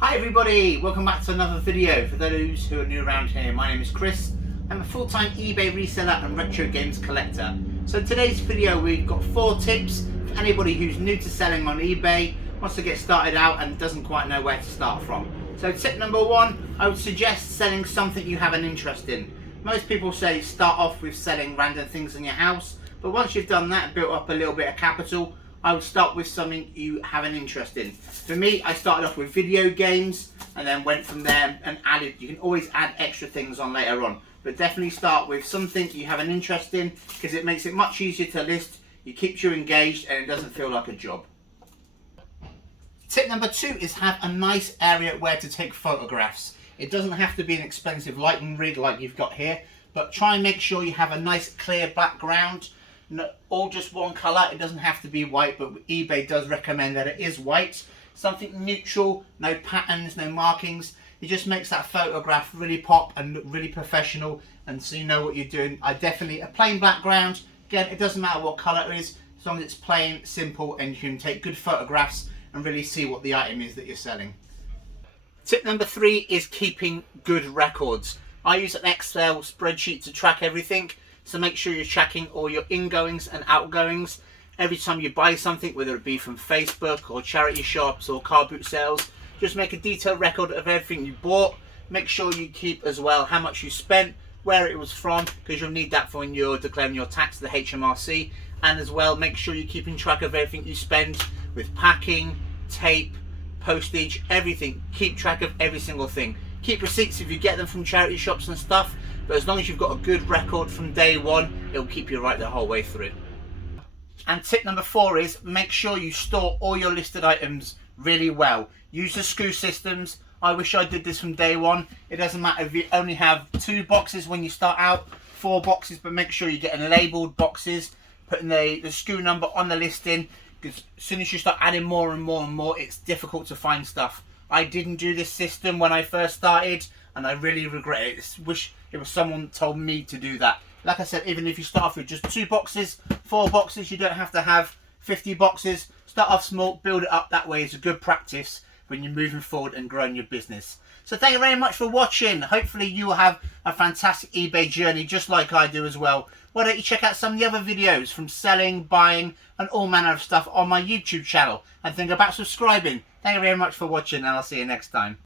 Hi everybody, welcome back to another video. For those who are new around here, my name is Chris. I'm a full-time eBay reseller and retro games collector. So in today's video we've got 4 tips for anybody who's new to selling on eBay, wants to get started out and doesn't quite know where to start from. So tip number 1, I would suggest selling something you have an interest in. Most people say start off with selling random things in your house, but once you've done that, built up a little bit of capital, I would start with something you have an interest in. For me, I started off with video games and then went from there and added, you can always add extra things on later on. But definitely start with something you have an interest in because it makes it much easier to list, it keeps you engaged and it doesn't feel like a job. Tip number 2 is have a nice area where to take photographs. It doesn't have to be an expensive lighting rig like you've got here, but try and make sure you have a nice clear background. No, all just one colour, it doesn't have to be white, but eBay does recommend that it is white. Something neutral, no patterns, no markings. It just makes that photograph really pop and look really professional, and so you know what you're doing. I definitely, a plain background, again, it doesn't matter what colour it is, as long as it's plain, simple, and you can take good photographs and really see what the item is that you're selling. Tip number 3 is keeping good records. I use an Excel spreadsheet to track everything. So make sure you're tracking all your ingoings and outgoings. Every time you buy something, whether it be from Facebook or charity shops or car boot sales, just make a detailed record of everything you bought. Make sure you keep as well how much you spent, where it was from, because you'll need that for when you're declaring your tax to the HMRC. And as well, make sure you're keeping track of everything you spend with packing, tape, postage, everything. Keep track of every single thing. Keep receipts if you get them from charity shops and stuff. But as long as you've got a good record from day one, it'll keep you right the whole way through. And tip number 4 is make sure you store all your listed items really well. Use the screw systems. I wish I did this from day one. It doesn't matter if you only have 2 boxes when you start out, 4 boxes, but make sure you get labelled boxes, putting the screw number on the listing, because as soon as you start adding more and more and more, it's difficult to find stuff. I didn't do this system when I first started, and I really regret it. Wish it was someone told me to do that. Like I said, even if you start off with just 2 boxes, 4 boxes, you don't have to have 50 boxes. Start off small, build it up. That way it's a good practice when you're moving forward and growing your business. So thank you very much for watching. Hopefully you will have a fantastic eBay journey just like I do as well. Why don't you check out some of the other videos from selling, buying and all manner of stuff on my YouTube channel, and think about subscribing. Thank you very much for watching, and I'll see you next time.